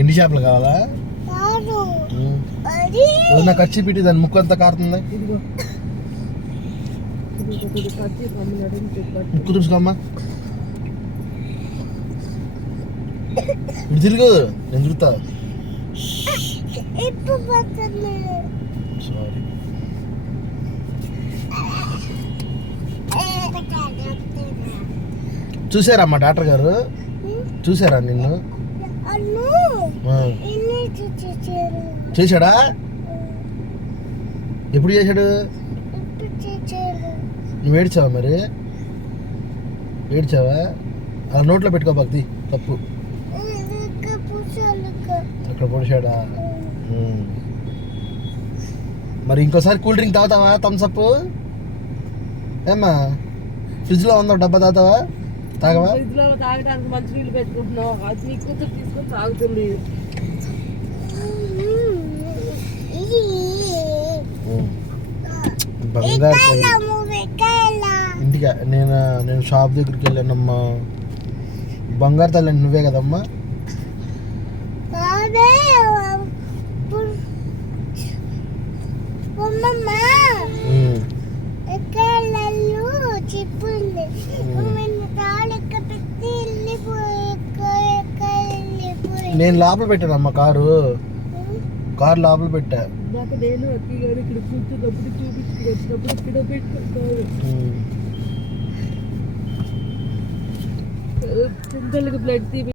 ఎండి చేపలు కావాలా? నాకు ఖర్చు పెట్టి దాని ముక్కు అంతా కారుతుంది. ముక్కు తుడుచుకోమ్మా. ఇప్పుడు తిరుగు, నేను తిరుగుతా. సారీ. చూసారమ్మా డాక్టర్ గారు? చూసారా నిన్ను? చేశాడా? ఎప్పుడు చేశాడు? నువ్వు ఏడ్చావా? మరి ఏడ్చావా? అలా నోట్లో పెట్టుకో భక్తి, తప్పు. అక్కడ పొడిచాడా? మరి ఇంకోసారి కూల్ డ్రింక్ తాగుతావా? థమ్స్అప్ ఏమ్మా? ఫ్రిడ్జ్లో ఉందా డబ్బా? తాగుతావా? తాగవా? ఫ్రిడ్జ్లో తాగడానికి మంచి నీళ్ళు పెట్టుకుంటున్నావు, అది నీ కూతురు తీసుకొని తాగుతుంది. ఇంటికి నేను షాప్ దగ్గరికి వెళ్ళానమ్మా. బంగారు తల్లి నువ్వే కదమ్మా? నేను లోపల పెట్టానమ్మా, కారు లోపల పెట్టా. నేను అక్కి గారు ఇక్కడ కూర్చున్నప్పుడు చూపించుకు వచ్చినప్పుడు ఇక్కడ పెట్టుకుంటారు. కుంటలకి బ్లడ్